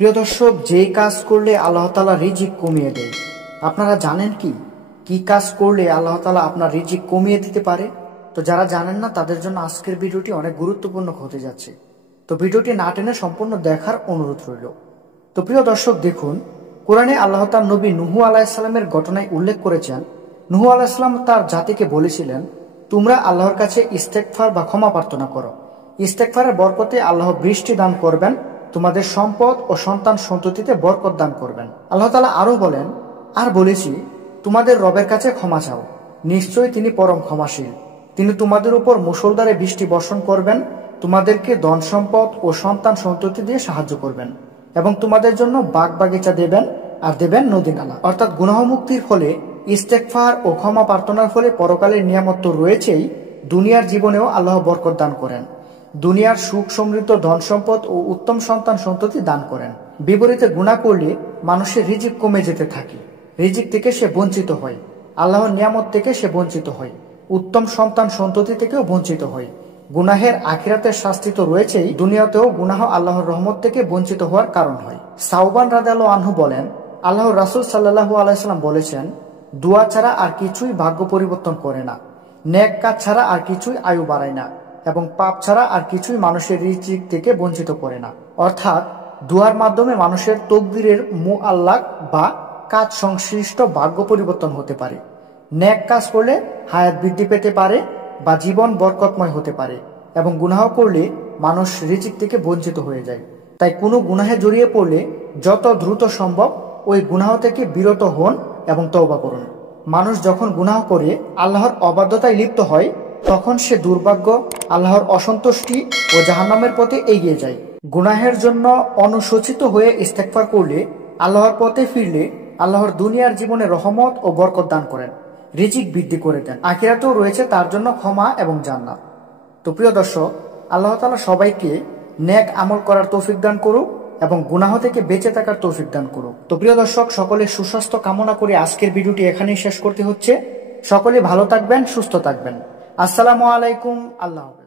প্রিয় দর্শক, যেই কাজ করলে আল্লাহ তাআলা রিজিক কমিয়ে দেয়, আপনারা জানেন কি কি কাজ করলে আল্লাহ তাআলা আপনার রিজিক কমিয়ে দিতে পারে? তো যারা জানেন না তাদের জন্য আজকের ভিডিওটি অনেক গুরুত্বপূর্ণ হতে যাচ্ছে। তো ভিডিওটি না টেনে সম্পূর্ণ দেখার অনুরোধ রইল। তো প্রিয় দর্শক, দেখুন, কোরআনে আল্লাহ তাআলা নবী নূহ আলাইহিস সালামের ঘটনায় উল্লেখ করেছেন। নূহ আলাইহিস সালাম তার জাতিকে বলেছিলেন, তোমরা আল্লাহর কাছে ইস্তেগফার বা ক্ষমা প্রার্থনা করো। ইস্তেগফারের বরকতে আল্লাহ বৃষ্টি দান করবেন, তোমাদের সম্পদ ও সন্তান সন্ততিতে বরকত দান করবেন। আল্লাহ তাআলা আরো বলেন, আর বলেছি, তোমাদের রবের কাছে ক্ষমা চাও, নিশ্চয়ই তিনি পরম ক্ষমাশীল। তিনি তোমাদের উপর মুষলধারে বৃষ্টি বর্ষণ করবেন, তোমাদেরকে ধন সম্পদ ও সন্তান সন্ততি দিয়ে সাহায্য করবেন এবং তোমাদের জন্য বাগ বাগিচা দেবেন আর দেবেন নদী নালা। অর্থাৎ গুনাহ মুক্তির ফলে, ইস্তেগফার ও ক্ষমা প্রার্থনার ফলে পরকালের নিয়ামত তো রয়েছেই, দুনিয়ার জীবনেও আল্লাহ বরকত দান করেন। দুনিয়ার সুখ সমৃদ্ধ ধন সম্পদ ও উত্তম সন্তান সন্ততি দান করেন। বিপরীতে গুনাহ করলে মানুষের রিজিক কমে যেতে থাকে, রিজিক থেকে সে বঞ্চিত হয়, আল্লাহর নিয়ামত থেকে সে বঞ্চিত হয়, উত্তম সন্তান সন্ততি থেকেও বঞ্চিত হয়। গুনাহের আখিরাতের শাস্তি তো রয়েছেই, দুনিয়াতেও গুনাহ আল্লাহর রহমত থেকে বঞ্চিত হওয়ার কারণ হয়। সাওবান রাদিয়াল্লাহু আনহু বলেন, আল্লাহর রাসূল সাল্লাল্লাহু আলাইহি সাল্লাম বলেছেন, দোয়া ছাড়া আর কিছুই ভাগ্য পরিবর্তন করে না, নেক কাজ ছাড়া আর কিছুই আয়ু বাড়ায় না, এবং পাপ ছাড়া আর কিছুই মানুষের রিজিক থেকে বঞ্চিত করে না। অর্থাৎ দুয়ার মাধ্যমে মানুষের তকদিরের মুআল্লাক বা কাজ সংশ্লিষ্ট ভাগ্য পরিবর্তন হতে পারে। নেক কাজ করলে হায়াত বৃদ্ধি পেতে পারে বা জীবন বরকতময় হতে পারে, এবং গুনাহ করলে মানুষ রিজিক থেকে বঞ্চিত হয়ে যায়। তাই কোনো গুনাহে জড়িয়ে পড়লে যত দ্রুত সম্ভব ওই গুনাহ থেকে বিরত হন এবং তওবা করুন। মানুষ যখন গুনাহ করে আল্লাহর অবাধ্যতায় লিপ্ত হয়, তখন সে দুর্ভাগ্য, আল্লাহর অসন্তুষ্টি ও জাহান্নামের পথে এগিয়ে যায়। গুনাহের জন্য অনুশোচিত হয়ে ইস্তেগফার করলে, আল্লাহর পথে ফিরলে আল্লাহর দুনিয়ার জীবনে রহমত ও বরকত দান করেন, রিজিক বৃদ্ধি করে দেন। আখিরাতেও রয়েছে তার জন্য ক্ষমা এবং জান্নাত। তো প্রিয় দর্শক, আল্লাহ তাআলা সবাইকে নেক আমল করার তৌফিক দান করুক এবং গুনাহ থেকে বেঁচে থাকার তৌফিক দান করুক। তো প্রিয় দর্শক, সকলের সুস্বাস্থ্য কামনা করে আজকের ভিডিওটি এখানেই শেষ করতে হচ্ছে। সকলে ভালো থাকবেন, সুস্থ থাকবেন। আসসালামু আলাইকুম। আল্লাহ হাফেজ।